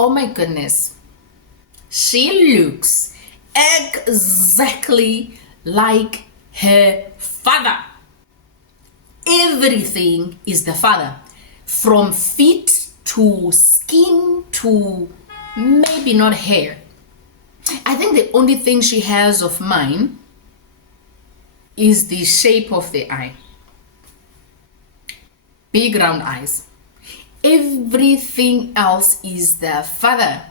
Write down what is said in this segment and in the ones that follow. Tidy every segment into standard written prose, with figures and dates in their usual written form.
Oh my goodness. She looks exactly like her father. Everything is the father. From feet to skin to maybe not hair. I think the only thing she has of mine is the shape of the eye. Big round eyes. Everything else is the father.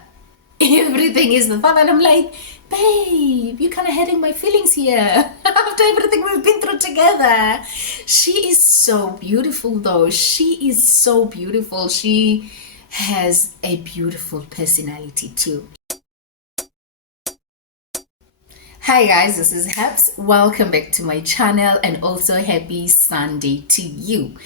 Everything is the father. And I'm like, babe, you're kind of hurting my feelings here after everything we've been through together. She is so beautiful, though. She is so beautiful. She has a beautiful personality, too. Hi guys, this is Haps. Welcome back to my channel and also happy Sunday to you.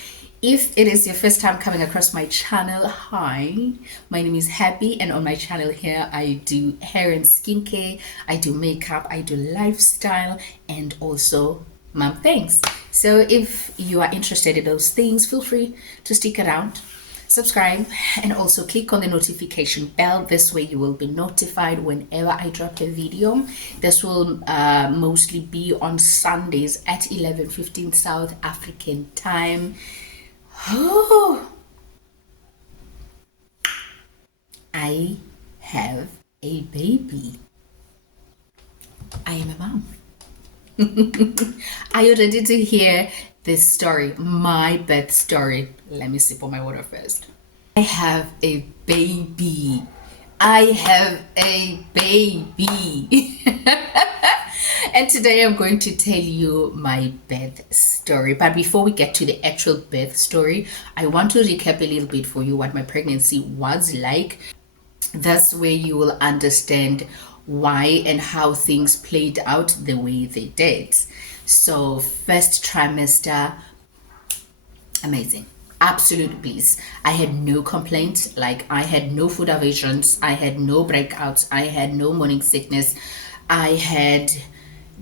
If it is your first time coming across my channel, hi, my name is Happy, and on my channel here I do hair and skincare, I do makeup, I do lifestyle, and also mom things. So if you are interested in those things, feel free to stick around, subscribe, and also click on the notification bell. This way you will be notified whenever I drop a video. This will mostly be on Sundays at 11:15 South African time. Oh, I have a baby. I am a mom. Are you ready to hear this story, my birth story? Let me sip on my water first. I have a baby. I have a baby. And today I'm going to tell you my birth story. But before we get to the actual birth story, I want to recap a little bit for you what my pregnancy was like. This way you will understand why and how things played out the way they did. So first trimester, amazing. Absolute bliss. I had no complaints. Like, I had no food aversions, I had no breakouts, I had no morning sickness, I had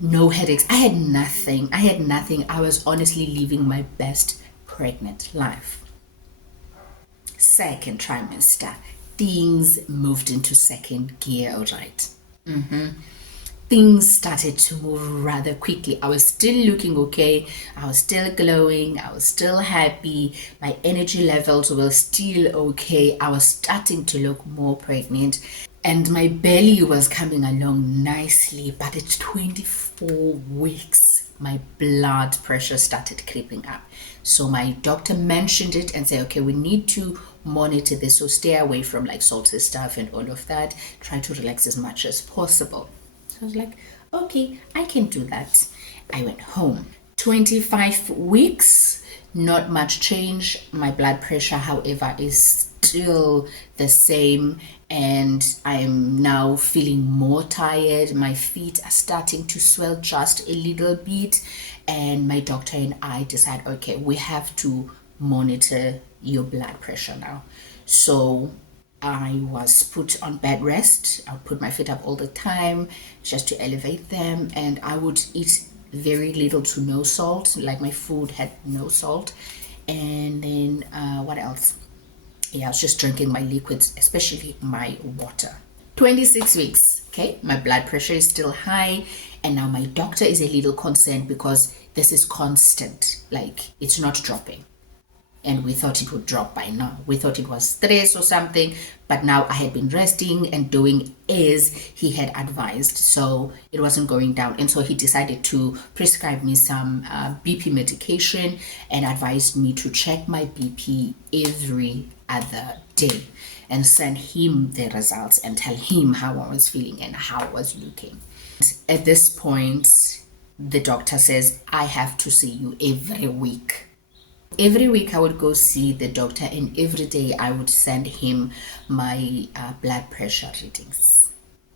no headaches, I had nothing. I was honestly living my best pregnant life. Second trimester, things moved into second gear, all right. Things started to move rather quickly. I was still looking okay, I was still glowing, I was still happy, my energy levels were still okay, I was starting to look more pregnant, and my belly was coming along nicely. But at 24 weeks, my blood pressure started creeping up. So my doctor mentioned it and said, okay, we need to monitor this, so stay away from like salty stuff and all of that, try to relax as much as possible. I was like, okay, I can do that. I went home. 25 weeks, not much change. My blood pressure, however, is still the same, and I'm now feeling more tired. My feet are starting to swell just a little bit, and my doctor and I decide, okay, we have to monitor your blood pressure now. So I was put on bed rest. I would put my feet up all the time just to elevate them, and I would eat very little to no salt. Like, my food had no salt. And then what else? Yeah, I was just drinking my liquids, especially my water. 26 weeks, okay, my blood pressure is still high, and now my doctor is a little concerned because this is constant, like, it's not dropping. And we thought it would drop by now. We thought it was stress or something, but now I had been resting and doing as he had advised, so it wasn't going down. And so he decided to prescribe me some BP medication and advised me to check my BP every other day and send him the results and tell him how I was feeling and how I was looking. At this point, the doctor says, I have to see you every week. Every week I would go see the doctor, and every day I would send him my blood pressure readings.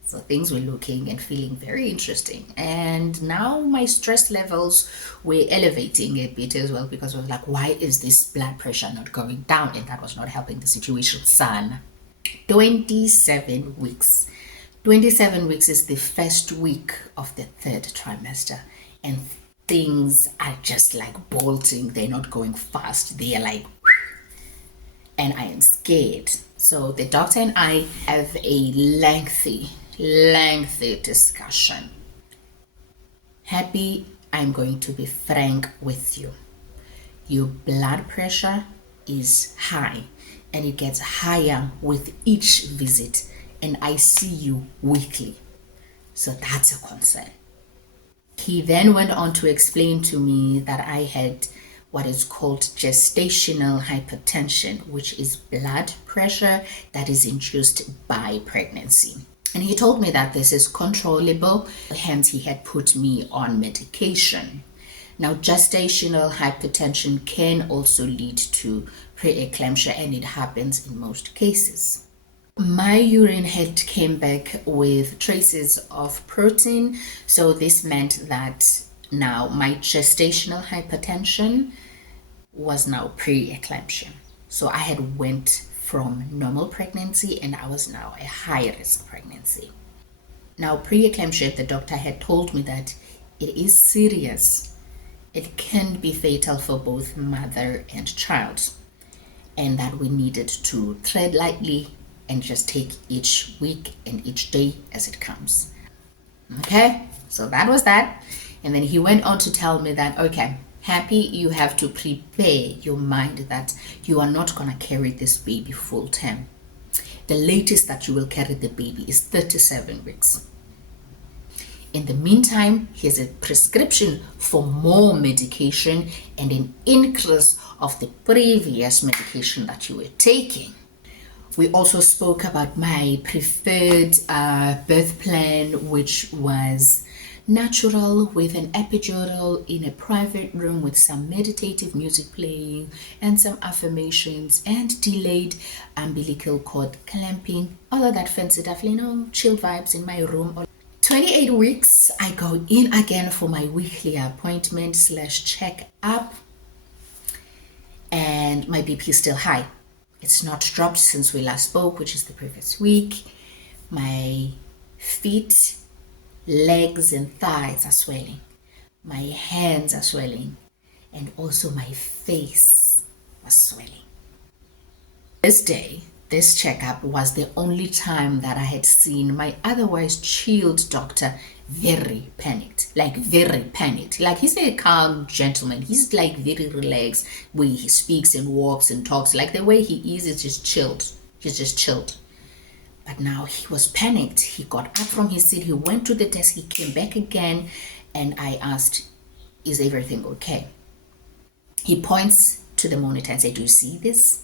So things were looking and feeling very interesting. And now my stress levels were elevating a bit as well, because I was like, why is this blood pressure not going down? And that was not helping the situation, son. 27 weeks. 27 weeks is the first week of the third trimester. And things are just like bolting. They're not going fast. They are like, and I am scared. So the doctor and I have a lengthy discussion. Happy, I'm going to be frank with you. Your blood pressure is high and it gets higher with each visit, and I see you weekly. So that's a concern. He then went on to explain to me that I had what is called gestational hypertension, which is blood pressure that is induced by pregnancy. And he told me that this is controllable, hence he had put me on medication. Now, gestational hypertension can also lead to pre-eclampsia, and it happens in most cases. My urine had came back with traces of protein, so this meant that now my gestational hypertension was now pre-eclampsia. So I had went from normal pregnancy and I was now a high-risk pregnancy. Now, pre-eclampsia, the doctor had told me that it is serious. It can be fatal for both mother and child, and that we needed to tread lightly and just take each week and each day as it comes. Okay, so that was that. And then he went on to tell me that, okay, Happy, you have to prepare your mind that you are not going to carry this baby full term. The latest that you will carry the baby is 37 weeks. In the meantime, here's a prescription for more medication and an increase of the previous medication that you were taking. We also spoke about my preferred birth plan, which was natural with an epidural in a private room with some meditative music playing and some affirmations and delayed umbilical cord clamping, all of that fancy stuff, chill vibes in my room. 28 weeks, I go in again for my weekly appointment / check up, and my BP is still high. It's not dropped since we last spoke, which is the previous week. My feet, legs and thighs are swelling. My hands are swelling. And also my face was swelling. This day, this checkup was the only time that I had seen my otherwise chilled doctor very panicked. Like he's a calm gentleman. He's like very relaxed when he speaks and walks and talks. Like the way he is just chilled. He's just chilled. But now he was panicked. He got up from his seat. He went to the desk. He came back again. And I asked, is everything okay? He points to the monitor and said, do you see this?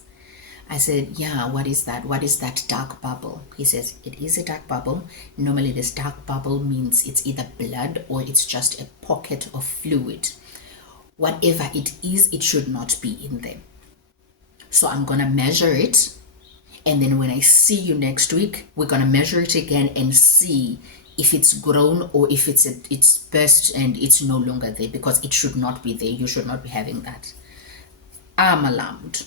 I said, yeah, what is that? What is that dark bubble? He says, it is a dark bubble. Normally this dark bubble means it's either blood or it's just a pocket of fluid. Whatever it is, it should not be in there. So I'm going to measure it. And then when I see you next week, we're going to measure it again and see if it's grown or if it's burst and it's no longer there, because it should not be there. You should not be having that. I'm alarmed,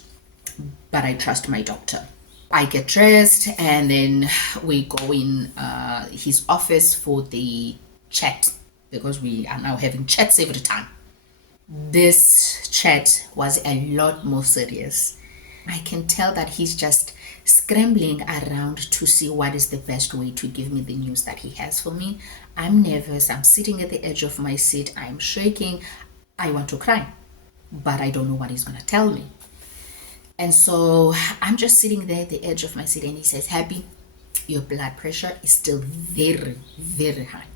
but I trust my doctor. I get dressed and then we go in his office for the chat, because we are now having chats every time. This chat was a lot more serious. I can tell that he's just scrambling around to see what is the best way to give me the news that he has for me. I'm nervous. I'm sitting at the edge of my seat. I'm shaking. I want to cry, but I don't know what he's going to tell me. And so I'm just sitting there at the edge of my seat, and he says, Happy, your blood pressure is still very, very high.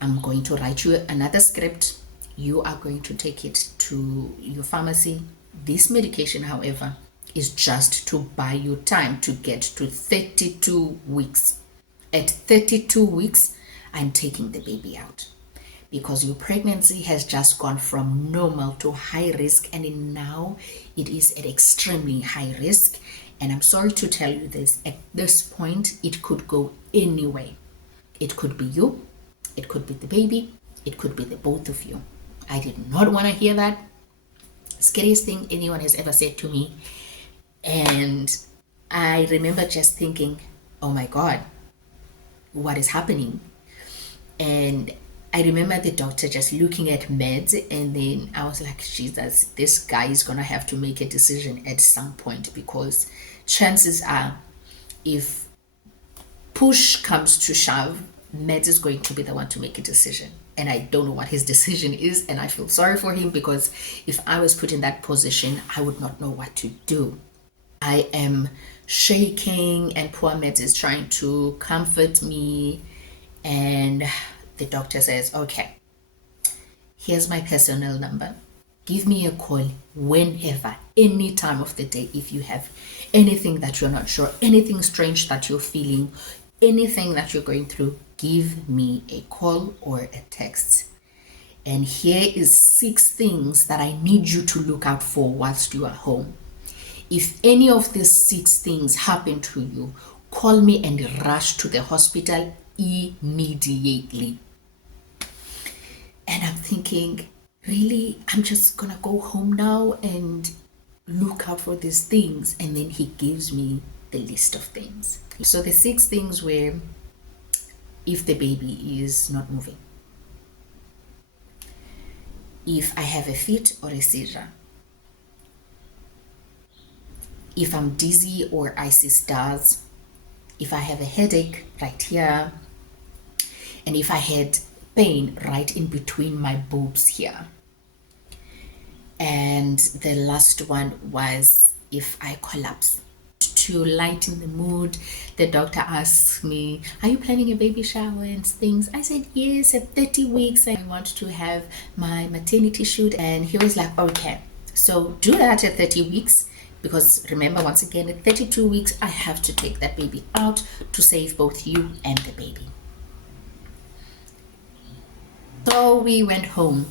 I'm going to write you another script. You are going to take it to your pharmacy. This medication, however, is just to buy you time to get to 32 weeks. At 32 weeks, I'm taking the baby out, because your pregnancy has just gone from normal to high risk, and now it is at extremely high risk. And I'm sorry to tell you this, at this point, it could go any way. It could be you, it could be the baby, it could be the both of you. I did not want to hear that. Scariest thing anyone has ever said to me. And I remember just thinking, oh my God, what is happening? And I remember the doctor just looking at meds, and then I was like, Jesus, this guy is going to have to make a decision at some point, because chances are, if push comes to shove, Meds is going to be the one to make a decision. And I don't know what his decision is, and I feel sorry for him, because if I was put in that position, I would not know what to do. I am shaking, and poor Meds is trying to comfort me. And the doctor says, okay, here's my personal number. Give me a call whenever, any time of the day, if you have anything that you're not sure, anything strange that you're feeling, anything that you're going through, give me a call or a text. And here is 6 things that I need you to look out for whilst you are home. If any of these 6 things happen to you, call me and rush to the hospital immediately. And I'm thinking, really, I'm just gonna go home now and look out for these things? And then he gives me the list of things. So the 6 things were: if the baby is not moving, if I have a fit or a seizure, if I'm dizzy or I see stars, if I have a headache right here, and if I had pain right in between my boobs here. And the last one was if I collapse. To lighten the mood, the doctor asks me, are you planning a baby shower and things? I said, yes, at 30 weeks I want to have my maternity shoot. And he was like, okay, so do that at 30 weeks. Because remember, once again, at 32 weeks, I have to take that baby out to save both you and the baby. So we went home.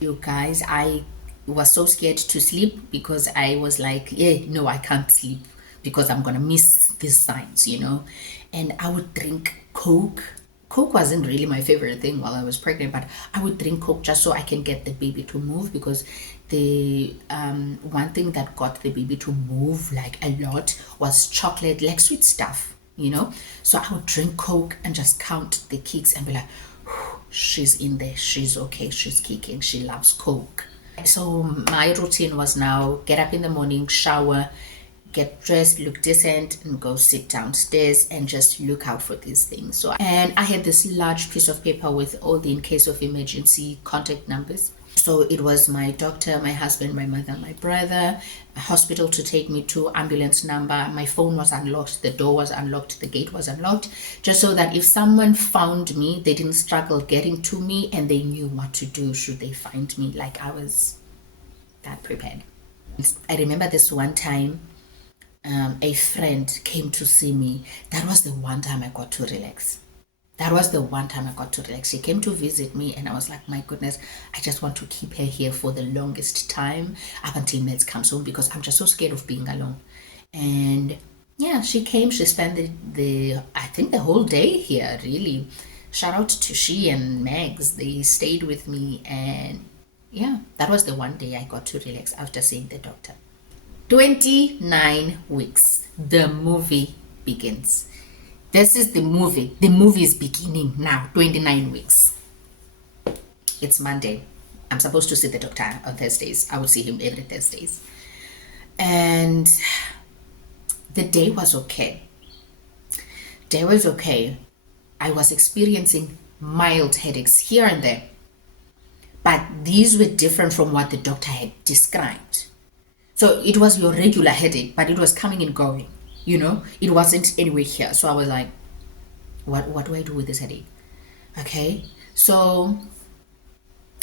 You guys, I was so scared to sleep, because I was like, yeah, no, I can't sleep, because I'm gonna miss these signs, you know. And I would drink Coke. Coke wasn't really my favorite thing while I was pregnant, but I would drink Coke just so I can get the baby to move, because the one thing that got the baby to move like a lot was chocolate, like sweet stuff, you know. So I would drink Coke and just count the kicks and be like, she's in there, she's okay, she's kicking, she loves Coke. So my routine was now get up in the morning, shower, get dressed, look decent, and go sit downstairs and just look out for these things. So, and I had this large piece of paper with all the in case of emergency contact numbers. So it was my doctor, my husband, my mother, my brother, a hospital to take me to, ambulance number. My phone was unlocked, the door was unlocked, the gate was unlocked, just so that if someone found me, they didn't struggle getting to me, and they knew what to do should they find me. Like, I was that prepared. I remember this one time, a friend came to see me. That was the one time I got to relax. She came to visit me, and I was like, my goodness, I just want to keep her here for the longest time up until Meds comes home, because I'm just so scared of being alone. And yeah, she came, she spent the I think the whole day here, really. Shout out to she and Megs, they stayed with me. And yeah, that was the one day I got to relax after seeing the doctor. 29 weeks, the movie begins. This is the movie. The movie is beginning now. 29 weeks. It's Monday. I'm supposed to see the doctor on Thursdays. I would see him every Thursdays. And the day was okay. I was experiencing mild headaches here and there. But these were different from what the doctor had described. So it was your regular headache, but it was coming and going. You know, it wasn't anywhere here. So I was like, what do I do with this headache? Okay, so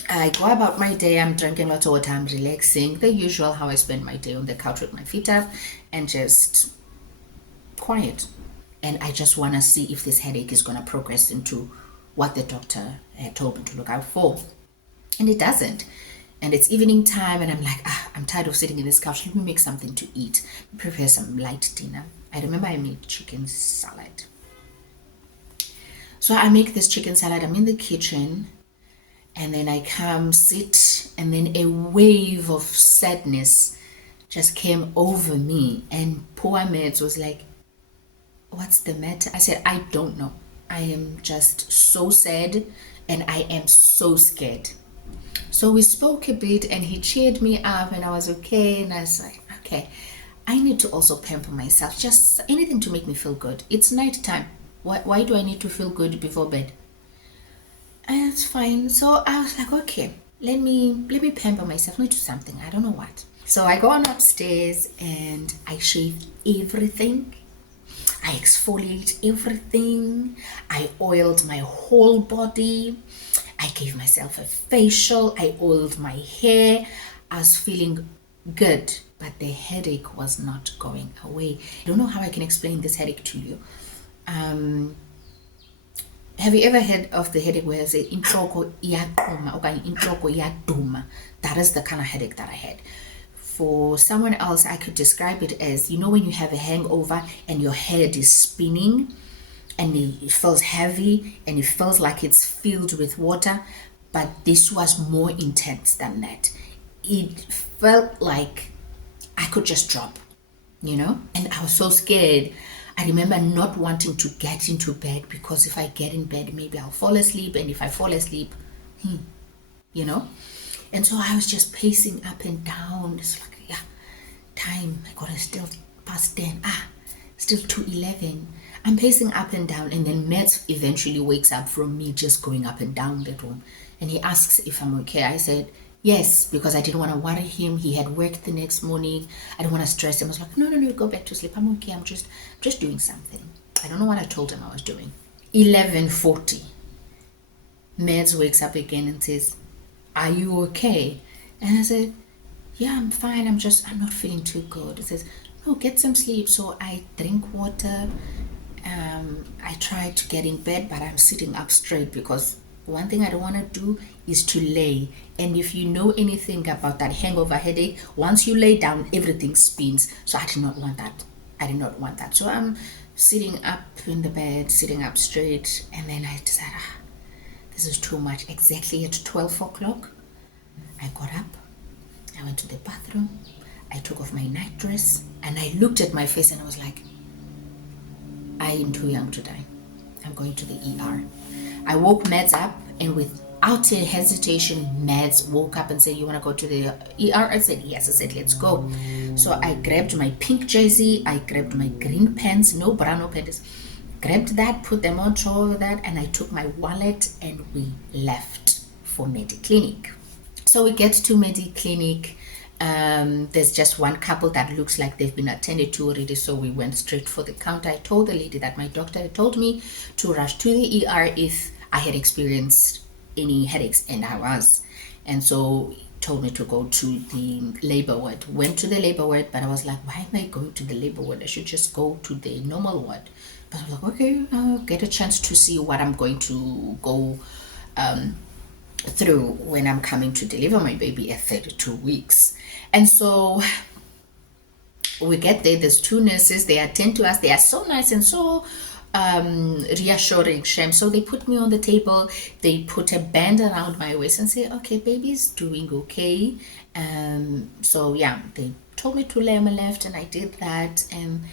I go about my day. I'm drinking lots of water, I'm relaxing, the usual, how I spend my day on the couch with my feet up and just quiet. And I just want to see if this headache is going to progress into what the doctor had told me to look out for. And it doesn't. And it's evening time, and I'm like, I'm tired of sitting in this couch. Let me make something to eat. Prepare some light dinner. I remember I made chicken salad. So I make this chicken salad. I'm in the kitchen, and then I come sit, and then a wave of sadness just came over me. And poor Meds was like, what's the matter? I said, I don't know. I am just so sad, and I am so scared. So we spoke a bit, and he cheered me up, and I was okay. And I was like, okay, I need to also pamper myself, just anything to make me feel good. It's night time. Why do I need to feel good before bed? And it's fine. So I was like, okay, let me pamper myself. Let me do something. I don't know what. So I go on upstairs and I shave everything. I exfoliate everything. I oiled my whole body. I gave myself a facial. I oiled my hair. I was feeling good, but the headache was not going away. I don't know how I can explain this headache to you. Have you ever heard of the headache where I say intloko iyaquma okanye intloko iyaduma? That is the kind of headache that I had. For someone else, I could describe it as, when you have a hangover and your head is spinning and it feels heavy and it feels like it's filled with water, but this was more intense than that. It felt like I could just drop, and I was so scared. I remember not wanting to get into bed because if I get in bed, maybe I'll fall asleep. And if I fall asleep, And so I was just pacing up and down. It's like, time. I got still past 10. Still 2:11. I'm pacing up and down. And then Matt eventually wakes up from me just going up and down the room. And he asks if I'm okay. I said, yes, because I didn't want to worry him. He had work the next morning. I didn't want to stress him. I was like, no, go back to sleep. I'm okay. I'm just doing something. I don't know what I told him I was doing. 11:40. Mads wakes up again and says, are you okay? And I said, yeah, I'm fine. I'm not feeling too good. He says, no, get some sleep. So I drink water. I try to get in bed, but I'm sitting up straight because one thing I don't want to do is to lay. And if you know anything about that hangover headache, once you lay down, everything spins. So I did not want that. So I'm sitting up in the bed, sitting up straight. And then I decided, this is too much. Exactly at 12 o'clock, I got up. I went to the bathroom. I took off my night dress. And I looked at my face and I was like, I am too young to die. I'm going to the ER. I woke Mads up, and without a hesitation, Mads woke up and said, you want to go to the ER? I said, yes. I said, let's go. So I grabbed my pink jersey. I grabbed my green pants, no brown, no panties. Grabbed that, put them on top of that, and I took my wallet and we left for Mediclinic. So we get to Mediclinic. There's just one couple that looks like they've been attended to already, so we went straight for the counter. I told the lady that my doctor had told me to rush to the ER if I had experienced any headaches, and I was. And so told me to go to the labor ward. Went to the labor ward, but I was like, why am I going to the labor ward? I should just go to the normal ward. But I was like, okay, I'll get a chance to see what I'm going to go through when I'm coming to deliver my baby at 32 weeks. And so we get there. There's two nurses. They attend to us. They are so nice and so reassuring, Shem. So they put me on the table. They put a band around my waist and say, okay, baby's doing okay. So yeah, they told me to lay on my left, and I did that. And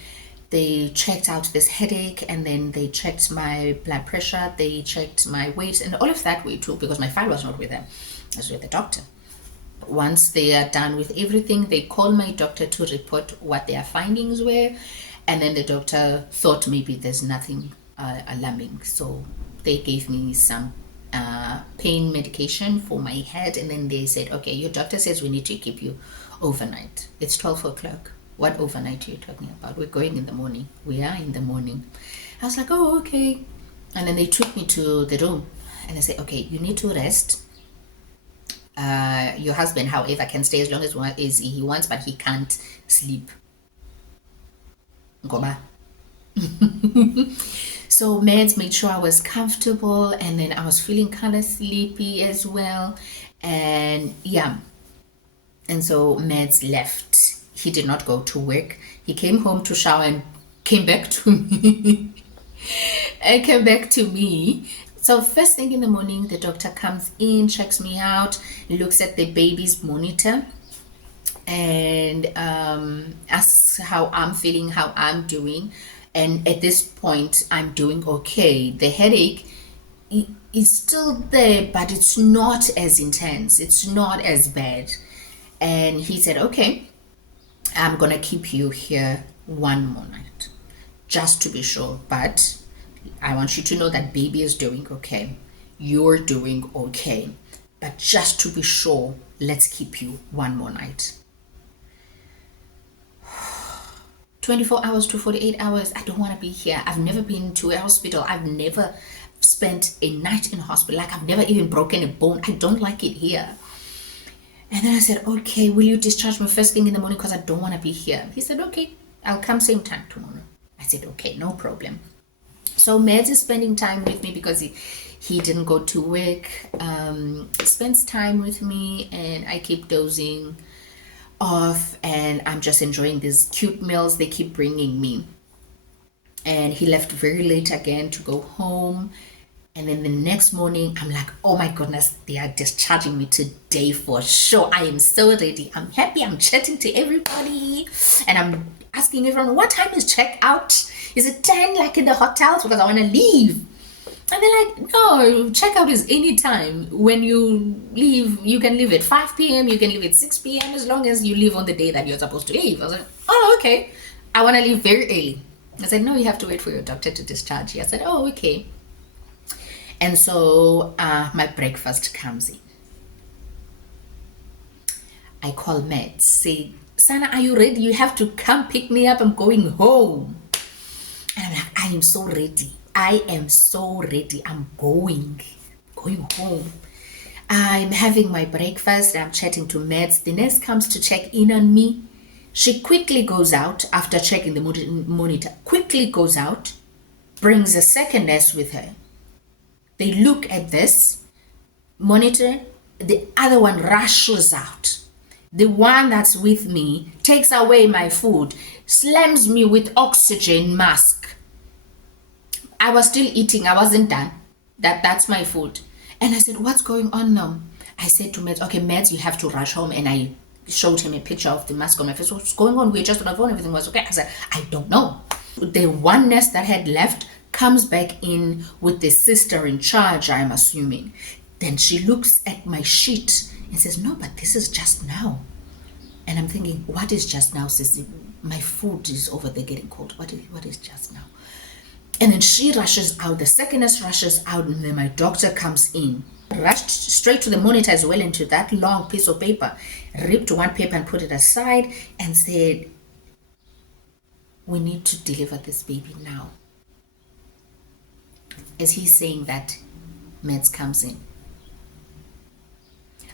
they checked out this headache, and then they checked my blood pressure. They checked my weight and all of that weight too, because my file was not with them. I was with the doctor. Once they are done with everything, they call my doctor to report what their findings were, and then the doctor thought maybe there's nothing alarming, so they gave me some pain medication for my head, and then they said, okay, your doctor says we need to keep you overnight. It's 12 o'clock. What overnight are you talking about? We're going in the morning. We are in the morning. I was like, oh, okay. And then they took me to the room, and they said, okay, you need to rest. Your husband, however, can stay as long as he wants, but he can't sleep. Goba. So Mads made sure I was comfortable, and then I was feeling kind of sleepy as well. And yeah. And so Mads left. He did not go to work. He came home to shower and came back to me. So first thing in the morning, the doctor comes in, checks me out, looks at the baby's monitor, and asks how I'm feeling, how I'm doing. And at this point, I'm doing okay. The headache is still there, but it's not as intense. It's not as bad. And he said, okay, I'm gonna keep you here one more night, just to be sure. But I want you to know that baby is doing okay. You're doing okay. But just to be sure, let's keep you one more night. 24 hours to 48 hours, I don't want to be here. I've never been to a hospital. I've never spent a night in hospital. Like, I've never even broken a bone. I don't like it here. And then I said, okay, will you discharge me first thing in the morning because I don't want to be here? He said, okay, I'll come same time tomorrow. I said, okay, no problem. So Meds is spending time with me because he didn't go to work. Spends time with me, and I keep dozing off, and I'm just enjoying these cute meals they keep bringing me. And he left very late again to go home. And then the next morning, I'm like, oh my goodness, they are discharging me today for sure. I am so ready. I'm happy. I'm chatting to everybody. And I'm asking everyone, what time is checkout? Is it 10 like in the hotels? Because I want to leave. And they're like, no, checkout is any time. When you leave, you can leave at 5 p.m., you can leave at 6 p.m. as long as you leave on the day that you're supposed to leave. I was like, oh, okay. I want to leave very early. I said, no, you have to wait for your doctor to discharge you. I said, oh, okay. And so my breakfast comes in. I call Matt, say, Sana, are you ready? You have to come pick me up. I'm going home. And I'm like, I am so ready. I am so ready. I'm going home. I'm having my breakfast. I'm chatting to Mads. The nurse comes to check in on me. She quickly goes out after checking the monitor. Quickly goes out, brings a second nurse with her. They look at this monitor. The other one rushes out. The one that's with me takes away my food, slams me with oxygen mask. I was still eating. I wasn't done. That's my food. And I said, what's going on now? I said to Mads, okay, Mads, you have to rush home. And I showed him a picture of the mask on my face. What's going on? We're just on the phone. Everything was okay. I said, I don't know. The one nurse that had left comes back in with the sister in charge, I'm assuming. Then she looks at my sheet and says, no, but this is just now. And I'm thinking, what is just now, sis? My food is over there getting cold. What is just now? And then she rushes out. The second nurse rushes out, and then my doctor comes in. Rushed straight to the monitor as well, into that long piece of paper. Ripped one paper and put it aside and said, we need to deliver this baby now. As he's saying that, Meds comes in.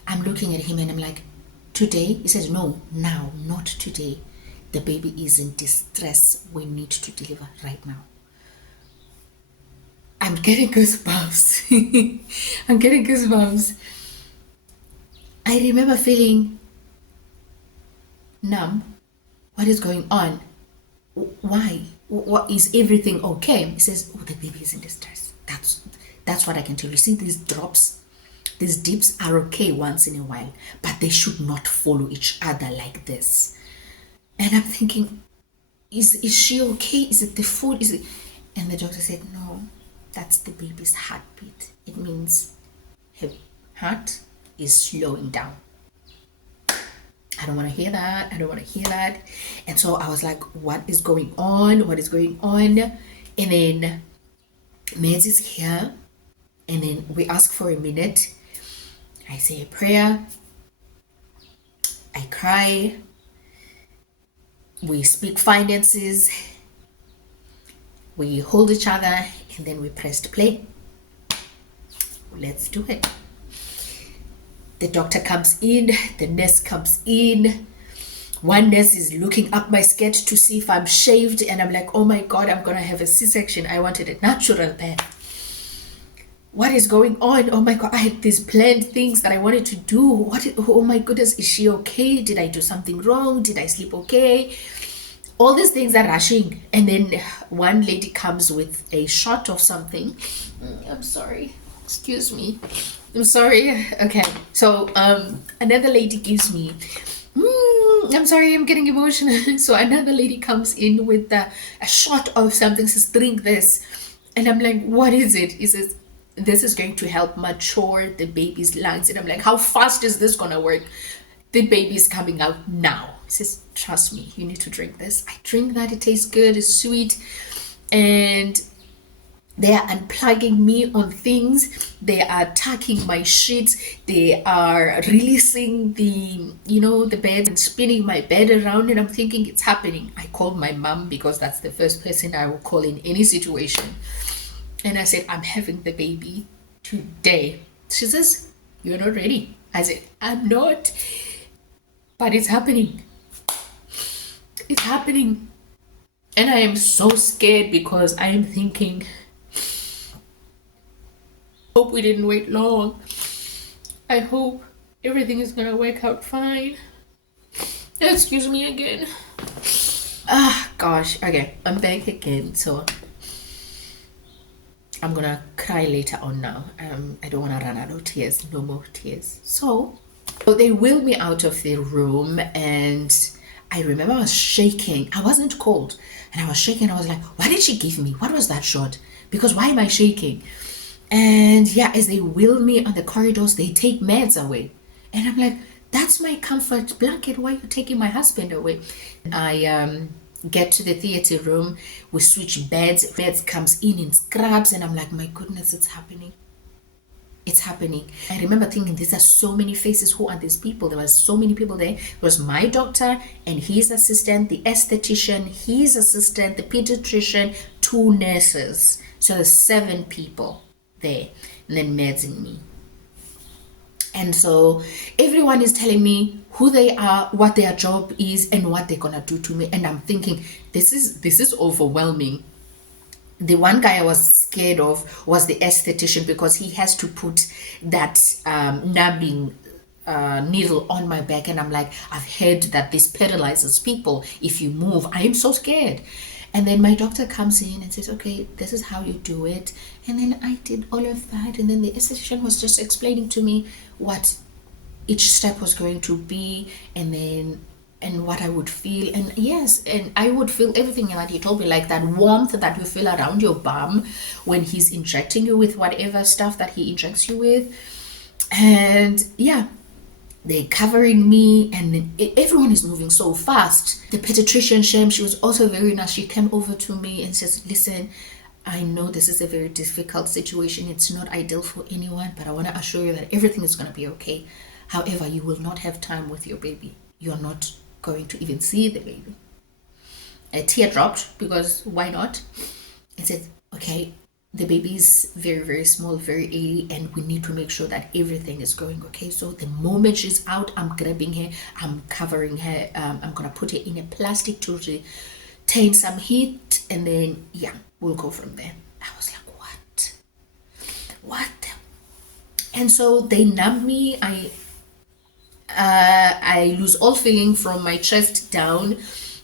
I'm looking at him and I'm like, today? He says, no, now, not today. The baby is in distress. We need to deliver right now. I'm getting goosebumps. I'm getting goosebumps. I remember feeling numb. What is going on? Why? What is everything okay? He says, oh, the baby is in distress. That's what I can tell you. See, these drops, these dips are okay once in a while, but they should not follow each other like this. And I'm thinking, is she okay? Is it the food? Is it? And the doctor said, no, that's the baby's heartbeat. It means her heart is slowing down. I don't want to hear that. I don't want to hear that. And so I was like, what is going on? What is going on? And then Meds is here. And then we ask for a minute. I say a prayer. I cry. We speak finances. We hold each other, and then we pressed play. Let's do it. The doctor comes in, the nurse comes in. One nurse is looking up my skirt to see if I'm shaved, and I'm like, oh my God, I'm gonna have a C-section. I wanted a natural birth. What is going on? Oh my God, I had these planned things that I wanted to do. Oh my goodness, is she okay? Did I do something wrong? Did I sleep okay? All these things are rushing. And then one lady comes with a shot of something. I'm sorry. Excuse me. I'm sorry. Okay. So another lady gives me, I'm sorry, I'm getting emotional. So another lady comes in with a shot of something, says, drink this. And I'm like, what is it? He says, this is going to help mature the baby's lungs. And I'm like, how fast is this going to work? The baby's coming out now. says, trust me, you need to drink this. I drink that. It tastes good. It's sweet. And they are unplugging me on things. They are tucking my sheets. They are releasing the bed and spinning my bed around. And I'm thinking it's happening. I called my mom because that's the first person I will call in any situation. And I said, I'm having the baby today. She says, you're not ready. I said, I'm not. But it's happening. It's happening. And I am so scared because I am thinking, hope we didn't wait long. I hope everything is gonna work out fine. Excuse me again. Gosh. Okay, I'm back again. So I'm gonna cry later on now. I don't wanna run out of tears. No more tears. So they wheeled me out of the room, and I remember I was shaking. I wasn't cold, and I was shaking. I was like, what did she give me? What was that shot? Because why am I shaking? And yeah, as they wheel me on the corridors, they take meds away. And I'm like, that's my comfort blanket. Why are you taking my husband away? I get to the theater room. We switch beds. Beds comes in scrubs. And I'm like, my goodness, it's happening. It's happening. I remember thinking, these are so many faces. Who are these people? There was so many people there. It was my doctor and his assistant, the esthetician, his assistant, the pediatrician, 2 nurses. So there's 7 people there, and then meds in me. And so everyone is telling me who they are, what their job is, and what they're gonna do to me. And I'm thinking, this is overwhelming. The one guy I was scared of was the esthetician, because he has to put that numbing needle on my back, and I'm like, I've heard that this paralyzes people if you move. I am so scared. And then my doctor comes in and says, okay, this is how you do it. And then I did all of that. And then the esthetician was just explaining to me what each step was going to be, and what I would feel. And yes, and I would feel everything that he told me, like that warmth that you feel around your bum when he's injecting you with whatever stuff that he injects you with. And yeah, they're covering me, and then everyone is moving so fast. The pediatrician, Shem, she was also very nice. She came over to me and says, listen, I know this is a very difficult situation. It's not ideal for anyone, but I want to assure you that everything is going to be okay. However, you will not have time with your baby. You're not going to even see the baby. A tear dropped, because why not? I said, okay, the baby is very, very small, very early, and we need to make sure that everything is going okay. So the moment she's out, I'm grabbing her, I'm covering her, I'm gonna put her in a plastic to retain some heat, and then yeah, we'll go from there. I was like, what? And so they numb me. I lose all feeling from my chest down,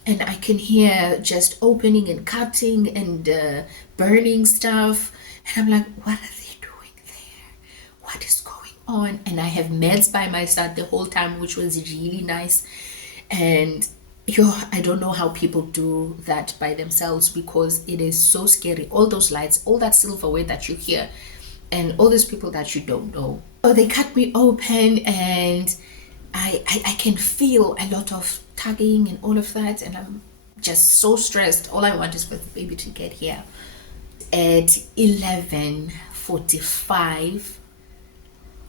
and I can hear just opening and cutting and burning stuff. And I'm like, what are they doing there? What is going on? And I have meds by my side the whole time, which was really nice. And I don't know how people do that by themselves, because it is so scary. All those lights, all that silverware that you hear, and all these people that you don't know. Oh, they cut me open, and I can feel a lot of tugging and all of that, and I'm just so stressed. All I want is for the baby to get here. At 11:45,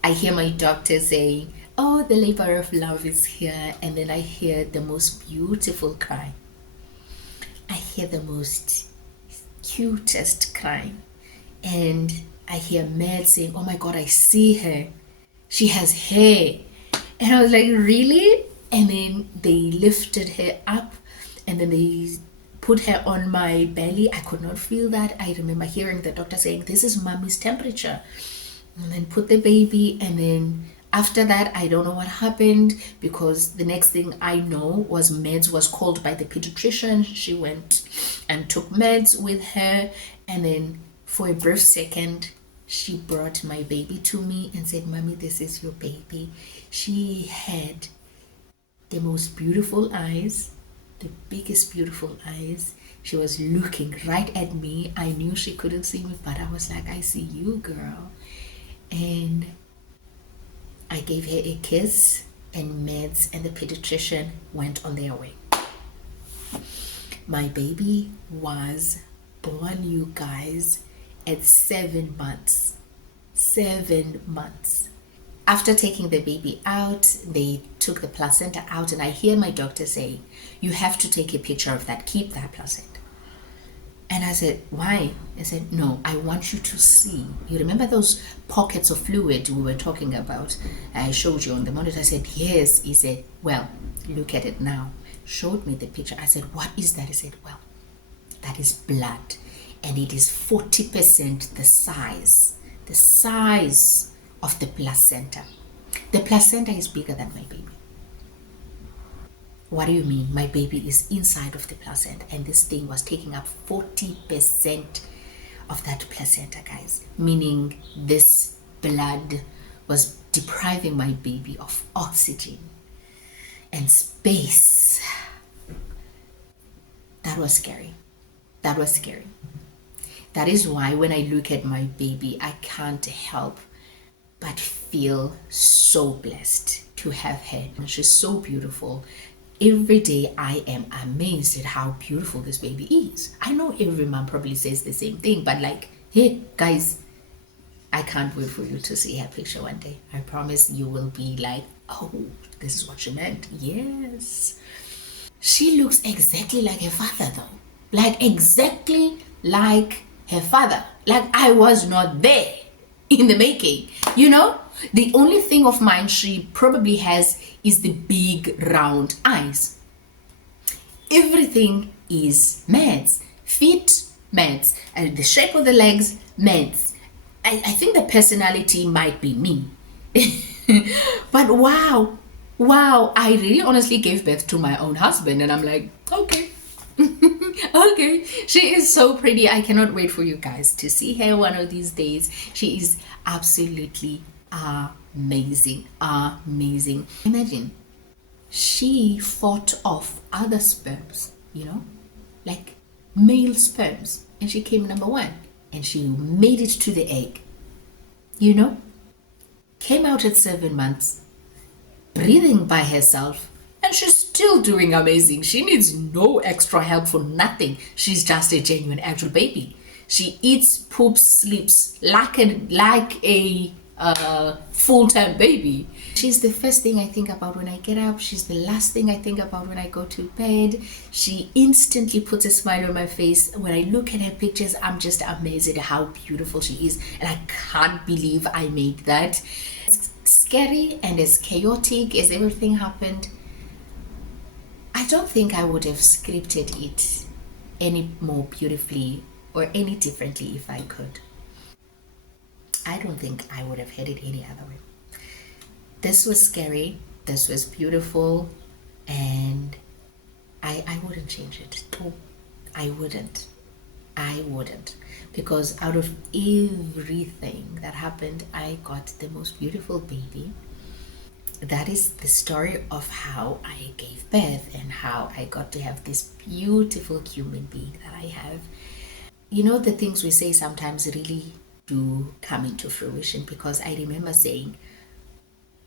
I hear my doctor saying, oh, the labor of love is here. And then I hear the most beautiful cry. I hear the most cutest cry. And I hear Mad saying, oh my God, I see her. She has hair. And I was like, really? And then they lifted her up, and then they put her on my belly. I could not feel that. I remember hearing the doctor saying, this is mommy's temperature. And then put the baby, and then after that, I don't know what happened, because the next thing I know was meds was called by the pediatrician. She went and took meds with her, and then for a brief second, she brought my baby to me and said, mommy, this is your baby. She had the most beautiful eyes, the biggest beautiful eyes. She was looking right at me. I knew she couldn't see me, but I was like, I see you, girl. And I gave her a kiss, and meds and the pediatrician went on their way. My baby was born, you guys, at 7 months. 7 months. After taking the baby out, they took the placenta out, and I hear my doctor say, you have to take a picture of that, keep that placenta. And I said, why? I said, no, I want you to see. You remember those pockets of fluid we were talking about? I showed you on the monitor. I said, yes. He said, well, look at it now. Showed me the picture. I said, what is that? He said, well, that is blood. And it is 40% the size of the placenta. The placenta is bigger than my baby. What do you mean? My baby is inside of the placenta, and this thing was taking up 40% of that placenta, guys. Meaning this blood was depriving my baby of oxygen and space. That was scary. That was scary. That is why when I look at my baby, I can't help but feel so blessed to have her. She's so beautiful. Every day I am amazed at how beautiful this baby is. I know every mom probably says the same thing, but like, hey guys, I can't wait for you to see her picture one day. I promise you will be like, oh, this is what she meant. Yes. She looks exactly like her father though. Like exactly like her father. Like I was not there in the making, you know? The only thing of mine she probably has is the big round eyes. Everything is meds. Feet, meds. And the shape of the legs, meds. I think the personality might be me. But wow, I really honestly gave birth to my own husband, and I'm like, okay. Okay, she is so pretty. I cannot wait for you guys to see her one of these days. She is absolutely amazing. Imagine, she fought off other sperms, you know, like male sperms, and she came number one, and she made it to the egg, you know, came out at 7 months, breathing by herself, and she's still doing amazing. She needs no extra help for nothing. She's just a genuine actual baby. She eats, poops, sleeps like a full-term baby. She's the first thing I think about when I get up. She's the last thing I think about when I go to bed. She instantly puts a smile on my face. When I look at her pictures, I'm just amazed at how beautiful she is, and I can't believe I made that. As scary and as chaotic as everything happened, I don't think I would have scripted it any more beautifully or any differently if I could. I don't think I would have had it any other way. This was scary, this was beautiful, and I wouldn't change it. I wouldn't. Because out of everything that happened, I got the most beautiful baby. That is the story of how I gave birth and how I got to have this beautiful human being that I have. You know, the things we say sometimes really do come into fruition, because I remember saying,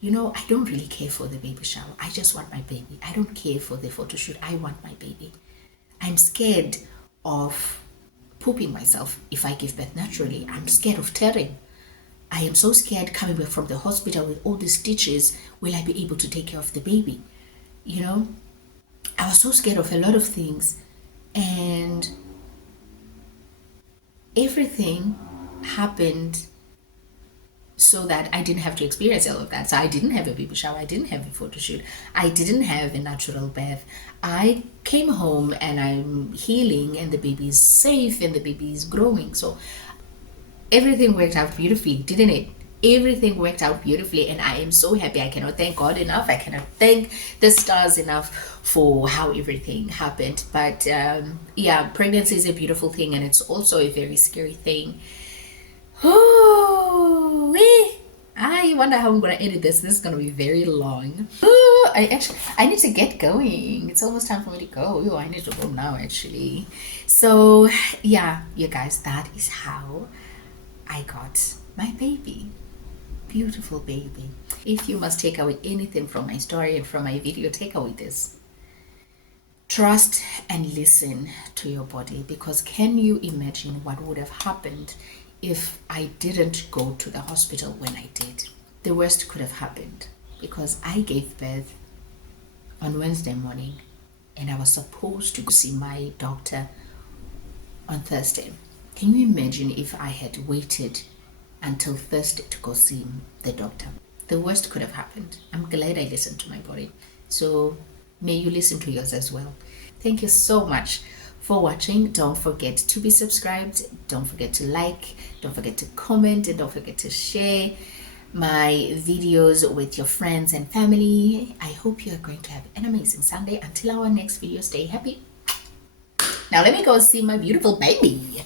you know, I don't really care for the baby shower. I just want my baby. I don't care for the photo shoot. I want my baby. I'm scared of pooping myself if I give birth naturally. I'm scared of tearing. I am so scared coming back from the hospital with all these stitches. Will I be able to take care of the baby? You know, I was so scared of a lot of things, and everything happened so that I didn't have to experience all of that. So I didn't have a baby shower, I didn't have a photo shoot, I didn't have a natural birth. I came home and I'm healing, and the baby is safe and the baby is growing. So everything worked out beautifully, didn't it? Everything worked out beautifully, and I am so happy. I cannot thank God enough. I cannot thank the stars enough for how everything happened. But yeah, pregnancy is a beautiful thing, and it's also a very scary thing. Oh, I wonder how I'm gonna edit this. This is gonna be very long. Oh, I need to get going. It's almost time for me to go. Oh, I need to go now actually. So yeah, you guys, that is how I got my baby. Beautiful baby. If you must take away anything from my story and from my video, take away this. Trust and listen to your body, because can you imagine what would have happened if I didn't go to the hospital when I did? The worst could have happened, because I gave birth on Wednesday morning and I was supposed to go see my doctor on Thursday. Can you imagine if I had waited until Thursday to go see the doctor? The worst could have happened. I'm glad I listened to my body. So may you listen to yours as well. Thank you so much for watching. Don't forget to be subscribed. Don't forget to like. Don't forget to comment. And don't forget to share my videos with your friends and family. I hope you are going to have an amazing Sunday. Until our next video, stay happy. Now let me go see my beautiful baby.